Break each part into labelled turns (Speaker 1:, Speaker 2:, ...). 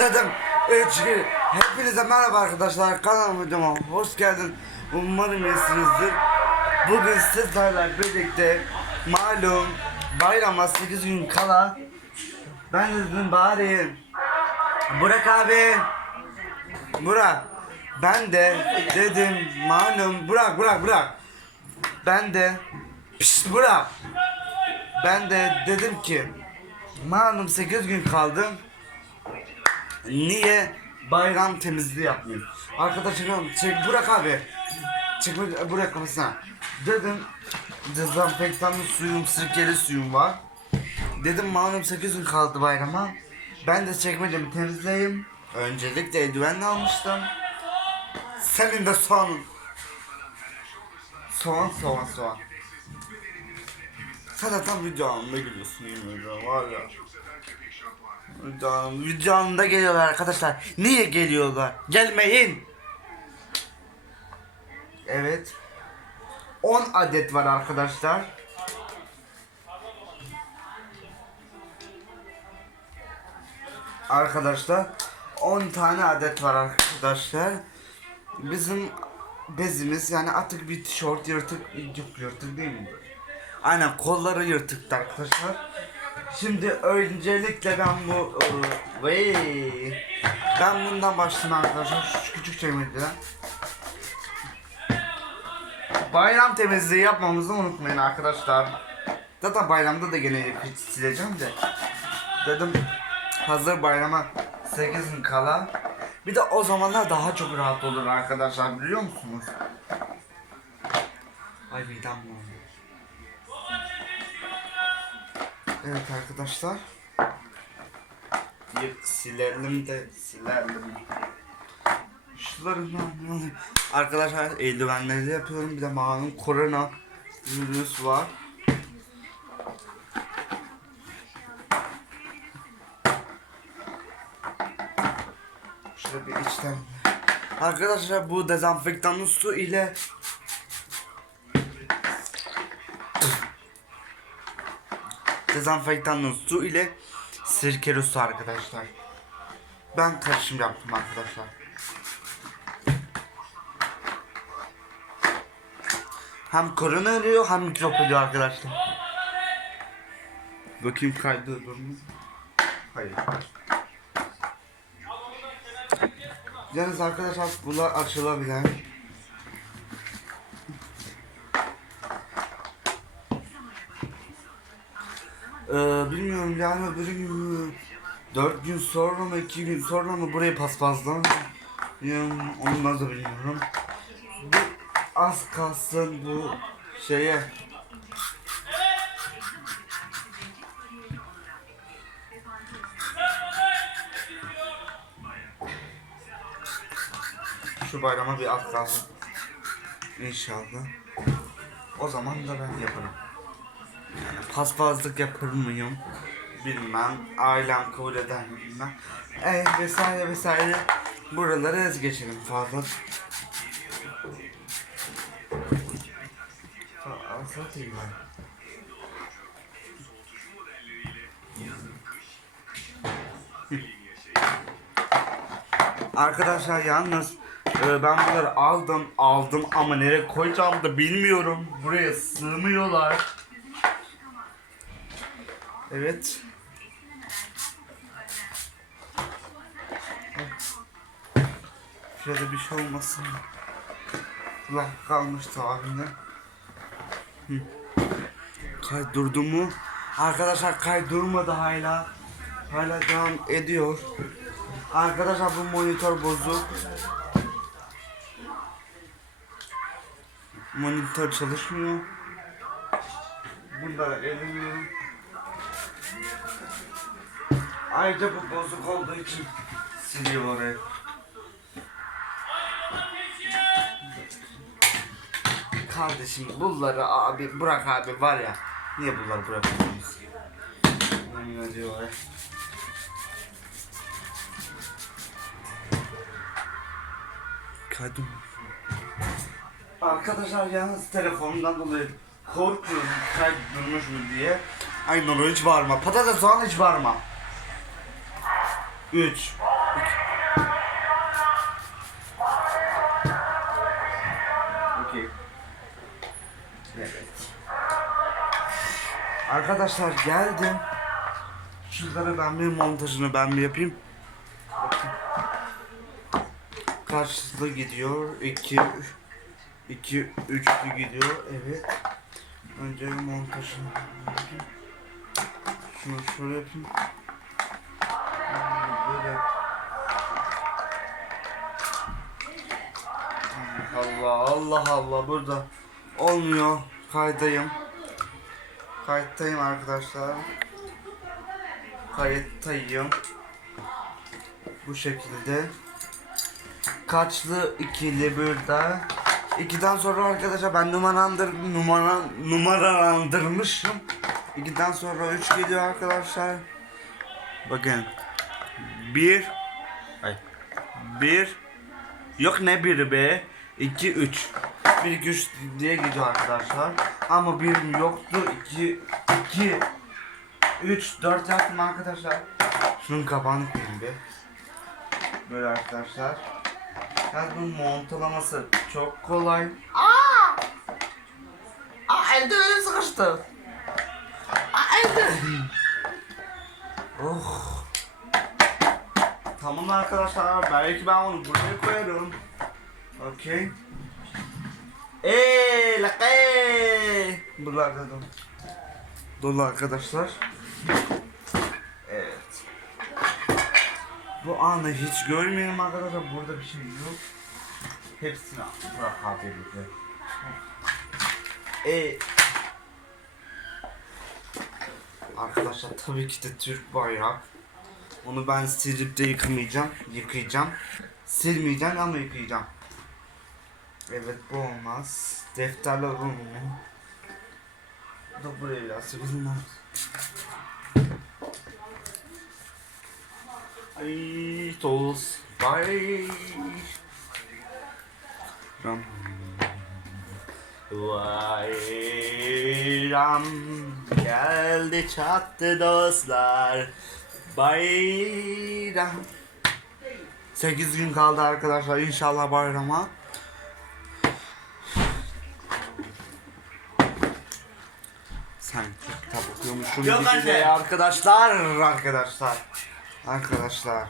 Speaker 1: Başladım. 3 2 Hepinize merhaba arkadaşlar. Kanalıma hoş geldin. Umarım iyisinizdir. Bugün sizlerle birlikte malum bayrama 8 gün kala ben dedim bari Burak abi Burak ben de dedim malum Burak Burak Burak ben de Pişt Burak ben de dedim ki malum 8 gün kaldı Niye bayram temizliği yapmayayım? Arkadaşım çek Burak abi. Çık Burak kapısına. Dedim dezenfektanlı suyum, sirkeli suyum var. Dedim malum 8 gün kaldı bayrama. Ben de çekmecemi temizleyeyim. Öncelikle eldivenle almıştım. Senin de soğan. Soğan soğan soğan. Sen tam video anında gülüyorsun yemin ediyorum var ya. Videonun, videonun geliyorlar arkadaşlar. Niye geliyorlar? Gelmeyin. Evet. 10 adet var arkadaşlar. Arkadaşlar 10 tane adet var arkadaşlar. Bizim bezimiz yani artık bir tişört yırtık yırtık değil mi? Aynen kolları yırtıktı arkadaşlar. Şimdi öncelikle ben bu e, vey, ben bundan başlayayım arkadaşlar şu küçük çevirmeden. Bayram temizliği yapmamızı unutmayın arkadaşlar. Zaten bayramda da gene sileceğim de. Dedim hazır bayrama 8 gün kala. Bir de o zamanlar daha çok rahat olur arkadaşlar biliyor musunuz? Ay midem bulandı. Evet arkadaşlar. Yık silelim de silelim. Şunları Arkadaşlar eldivenleri de yapıyorum. Bir de malum korona virüs var. Şöyle bir içten. Arkadaşlar bu dezenfektanlı su ile dezenfektanlı su ile sirkeli su arkadaşlar. Ben karışım yaptım arkadaşlar. Hem korona ölüyor hem mikrop ölüyor arkadaşlar. Bakayım kaydı durumu. Hayır. Yalnız arkadaşlar bunlar açılabilir. Ee, bilmiyorum yani öbür gün 4 gün sonra mı 2 gün sonra mı burayı paspaslan yani ondan da bilmiyorum. Bu az kalsın bu şeye Şu bayrama bir az kalsın. İnşallah. O zaman da ben yaparım. Yani paspazlık yapar mıyım? Bilmem. Ailem kabul eder mi bilmem. E, vesaire vesaire. Buraları ez geçelim fazla. Satayım ben. Arkadaşlar yalnız e, ben bunları aldım aldım ama nereye koyacağımı da bilmiyorum. Buraya sığmıyorlar. Evet. Şurada bir şey olmasın. Ulan kalmıştı abimde. Hı. Kay durdu mu? Arkadaşlar kay durmadı hala. Hala devam ediyor. Arkadaşlar bu monitör bozuk. Monitör çalışmıyor. Bunları elemiyorum. Ayrıca bu bozuk olduğu için siliyor orayı. Kardeşim bunları abi bırak abi var ya. Niye bunları bırakıyorsunuz? Yemin ediyorum. Kaydım. Arkadaşlar yalnız telefonumdan dolayı korkuyorum kayıt durmuş mu diye. Ay nono hiç varma. Patates soğan hiç varma. 3 Evet. Arkadaşlar geldim. Şunları ben bir montajını ben bir yapayım. Karşılıklı gidiyor. 2 2 üçlü gidiyor. Evet. Önce montajını yapayım. Şunu şöyle yapayım. Böyle. Allah Allah Allah burada olmuyor. Kaydayım. Kayıttayım arkadaşlar. Kayıttayım. Bu şekilde. Kaçlı ikili burada. İkiden sonra arkadaşlar ben numaralandır numara numaralandırmışım. İkiden sonra üç geliyor arkadaşlar. Bakın. Bir. Ay. Bir. Yok ne biri be. 2 3. 1 2 3 diye gidiyor arkadaşlar. Ama birim yoktu. 2 2 3 4 yaptım arkadaşlar. Şunun kapağını koyayım bir. Böyle arkadaşlar. Yani bunun montalaması çok kolay. Aa! Aa elde öyle sıkıştı. Oh. Tamam arkadaşlar belki ben onu buraya koyarım. Okey. Eee lakay. Buralarda da. Dolu arkadaşlar. Evet. Bu anı hiç görmeyelim arkadaşlar. Burada bir şey yok. Hepsini bırakabilirim. Eee. Arkadaşlar tabii ki de Türk bayrağı. Onu ben silip de yıkamayacağım. Yıkayacağım. Silmeyeceğim ama yıkayacağım. Evet bu olmaz. Defterler? Bu da buraya biraz sıkılmaz. Ay toz. Bye. Ram. Bayram geldi çattı dostlar. Bayram. 8 gün kaldı arkadaşlar inşallah bayrama. Sanki kitap
Speaker 2: anne.
Speaker 1: de arkadaşlar arkadaşlar. Arkadaşlar.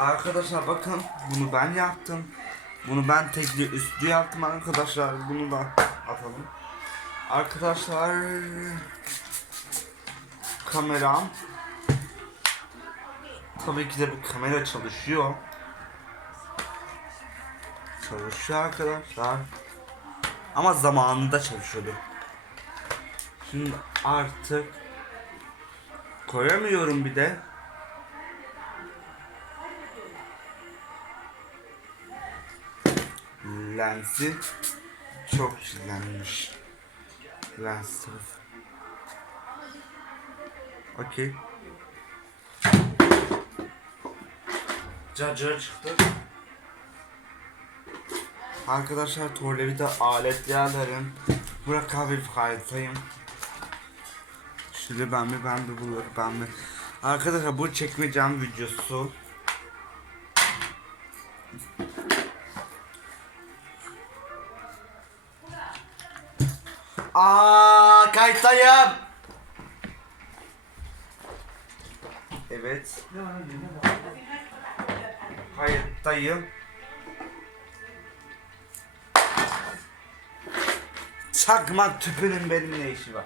Speaker 1: Arkadaşlar bakın bunu ben yaptım. Bunu ben tekli üstlü yaptım arkadaşlar. Bunu da atalım. Arkadaşlar kameram Tabii ki de bu kamera çalışıyor. Çalışıyor arkadaşlar. Ama zamanında çalışıyordu. Şimdi artık koyamıyorum bir de. Lensi çok kirlenmiş. Lens tarafı. Okey. Cacığa çıktı. Arkadaşlar tornavida aletlerlerim. Burak abi kayıttayım. Şimdi ben mi ben mi bulur ben mi. Arkadaşlar bu çekmeyeceğim videosu. Aa kayıttayım. Evet. Kayıttayım. Çakmak tüpünün benim ne işi var?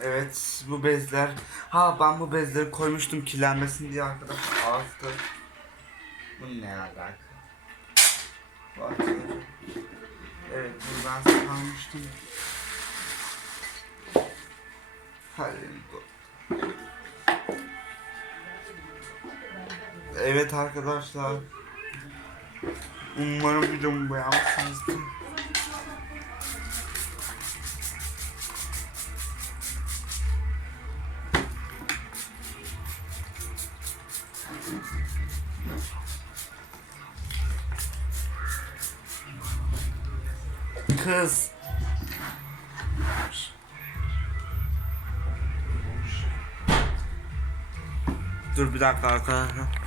Speaker 1: Evet bu bezler. Ha ben bu bezleri koymuştum kirlenmesin diye arkadaş azdı. Bu ne alaka? Bak. Evet bunu ben sanmıştım. Bu. Evet arkadaşlar. Umarım videomu beğenmişsinizdir. Kız. Dur bir dakika arkadaşlar.